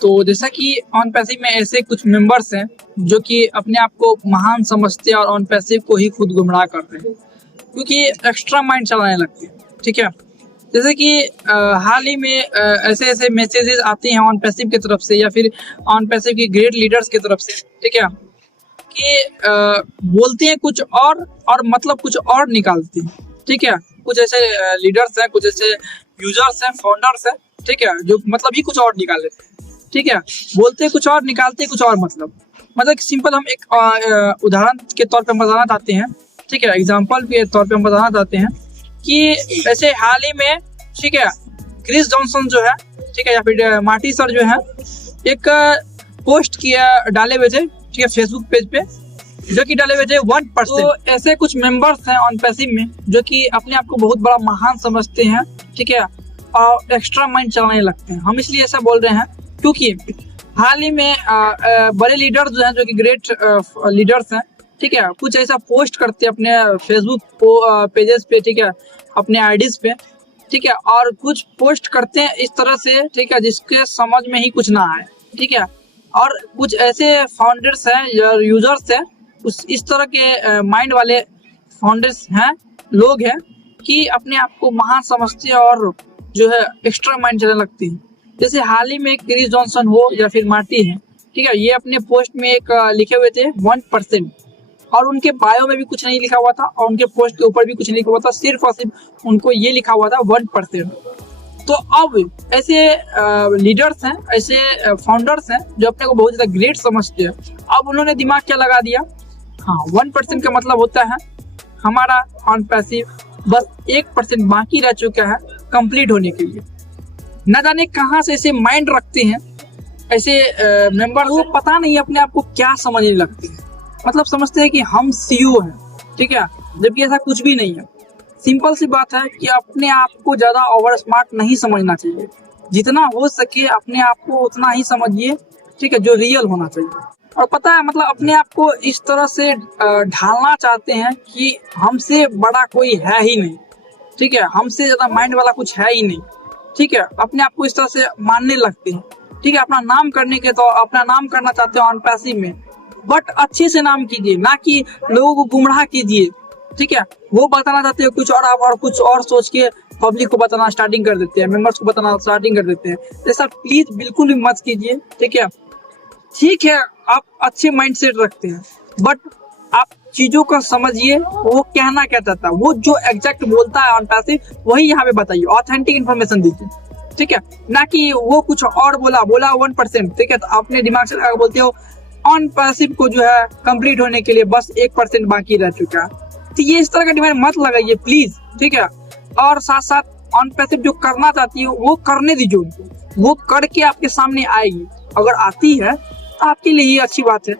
तो जैसा कि ऑन पैसिव में ऐसे कुछ मेंबर्स हैं जो कि अपने आप को महान समझते हैं और ऑन पैसिव को ही खुद गुमराह करते हैं, क्योंकि एक्स्ट्रा माइंड चलाने लगते हैं। ठीक है, जैसे कि हाल ही में ऐसे ऐसे मैसेजेस आते हैं ऑन पैसिव की तरफ से या फिर ऑन पैसिव की ग्रेट लीडर्स की तरफ से, ठीक है, कि बोलते हैं कुछ और मतलब कुछ और निकालते हैं। ठीक है, कुछ ऐसे लीडर्स हैं, कुछ ऐसे यूजर्स हैं, फाउंडर्स हैं, ठीक है, जो मतलब ही कुछ और निकाल लेते हैं। ठीक है, बोलते हैं कुछ और, निकालते हैं कुछ और। मतलब सिंपल हम एक उदाहरण के तौर पे बताना चाहते हैं, ठीक है, एग्जाम्पल के तौर पे हम बताना चाहते हैं कि ऐसे हाल ही में, ठीक है, क्रिस जॉनसन जो है, ठीक है, या फिर मार्टी सर जो है, एक पोस्ट किया डाले हुए थे, ठीक है, फेसबुक पेज पे, जो कि डाले हुए थे 1%। तो ऐसे कुछ मेंबर्स हैं ऑन पैसिव में जो कि अपने आप को बहुत बड़ा महान समझते हैं, ठीक है, और एक्स्ट्रा माइंड चलाने लगते हैं। हम इसलिए ऐसा बोल रहे हैं क्योंकि हाल ही में बड़े लीडर्स जो हैं, जो कि ग्रेट लीडर्स हैं, ठीक है, कुछ ऐसा पोस्ट करते हैं अपने फेसबुक पेजेस पे, ठीक है, अपने आईडीज पे, ठीक है, और कुछ पोस्ट करते हैं इस तरह से, ठीक है, जिसके समझ में ही कुछ ना आए। ठीक है, और कुछ ऐसे फाउंडर्स हैं या यूजर्स हैं, उस इस तरह के माइंड वाले फाउंडर्स हैं, लोग हैं कि अपने आप को महान समझते हैं और जो है एक्स्ट्रा माइंड चलने लगती है। जैसे हाल ही में क्रिस जॉनसन हो या फिर मार्टी है, ठीक है, ये अपने पोस्ट में एक लिखे हुए थे 1%, और उनके बायो में भी कुछ नहीं लिखा हुआ था और उनके पोस्ट के ऊपर भी कुछ नहीं लिखा हुआ था, सिर्फ और सिर्फ उनको ये लिखा हुआ था 1%। तो अब ऐसे लीडर्स हैं, ऐसे फाउंडर्स हैं जो अपने को बहुत ज़्यादा ग्रेट समझते हैं। अब उन्होंने दिमाग क्या लगा दिया, हाँ, 1% का मतलब होता है हमारा ऑन पैसिव बस 1% बाकी रह चुका है कंप्लीट होने के लिए। न जाने कहाँ से ऐसे माइंड रखते हैं ऐसे मेंबर, वो पता नहीं अपने आप को क्या समझने लगते हैं। मतलब समझते हैं कि हम सीईओ हैं, ठीक है, जबकि ऐसा कुछ भी नहीं है। सिंपल सी बात है कि अपने आप को ज़्यादा ओवर स्मार्ट नहीं समझना चाहिए। जितना हो सके अपने आप को उतना ही समझिए, ठीक है, जो रियल होना चाहिए। और पता है, मतलब अपने आप को इस तरह से ढालना चाहते हैं कि हमसे बड़ा कोई है ही नहीं, ठीक है, हमसे ज़्यादा माइंड वाला कुछ है ही नहीं, ठीक है, अपने आप को इस तरह से मानने लगते हैं। ठीक है, अपना नाम करने के तो अपना नाम करना चाहते हैं ऑन पैसिव में, बट अच्छे से नाम कीजिए, ना कि लोगों को गुमराह कीजिए। ठीक है, वो बताना चाहते हैं कुछ और, आप और कुछ और सोच के पब्लिक को बताना स्टार्टिंग कर देते हैं, मेंबर्स को बताना स्टार्टिंग कर देते हैं। ऐसा प्लीज बिल्कुल भी मत कीजिए। ठीक है, आप अच्छे माइंडसेट रखते हैं, बट आप चीजों को समझिए, वो कहना क्या चाहता है, वो जो एग्जैक्ट बोलता है ऑन पैसिव वही यहाँ पे बताइए, ऑथेंटिक इन्फॉर्मेशन दीजिए। ठीक है, ना कि वो कुछ और बोला 1%, ठीक है, तो अपने दिमाग से बोलते हो ऑन पैसिव को जो है कंप्लीट होने के लिए बस 1% बाकी रह चुका है। तो ये इस तरह का डिमांड मत लगाइए प्लीज, ठीक है। और साथ साथ ऑन पैसिव जो करना चाहती है वो करने दीजिए उनको, वो करके आपके सामने आएगी। अगर आती है तो आपके लिए ये अच्छी बात है,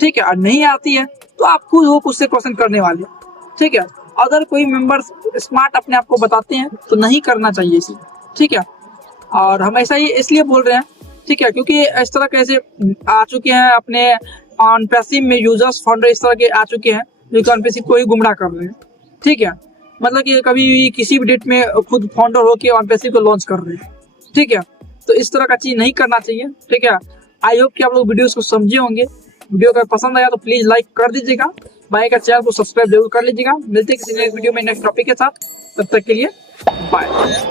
ठीक है, और नहीं आती है तो आप खुद हो उससे क्वेश्चन करने वाले, ठीक है। अगर कोई मेंबर स्मार्ट अपने आप को बताते हैं तो नहीं करना चाहिए इसे, ठीक है। और हम ऐसा ही इसलिए बोल रहे हैं, ठीक है, क्योंकि इस तरह के ऐसे आ चुके हैं अपने ऑन पैसिव में यूजर्स, फाउंडर इस तरह के आ चुके हैं जो ऑन पैसिव को ही गुमराह कर रहे हैं, ठीक है। मतलब कि कभी भी किसी भी डेट में खुद फाउंडर होकर ऑन पैसिव को लॉन्च कर रहे हैं, ठीक है। तो इस तरह का चीज नहीं करना चाहिए, ठीक है। आई होप कि आप लोग वीडियोस को समझे होंगे। वीडियो अगर पसंद आया तो प्लीज लाइक कर दीजिएगा, भाई का चैनल को सब्सक्राइब जरूर कर लीजिएगा। मिलते हैं किसी नेक्स्ट वीडियो में नेक्स्ट टॉपिक के साथ, तब तक के लिए बाय।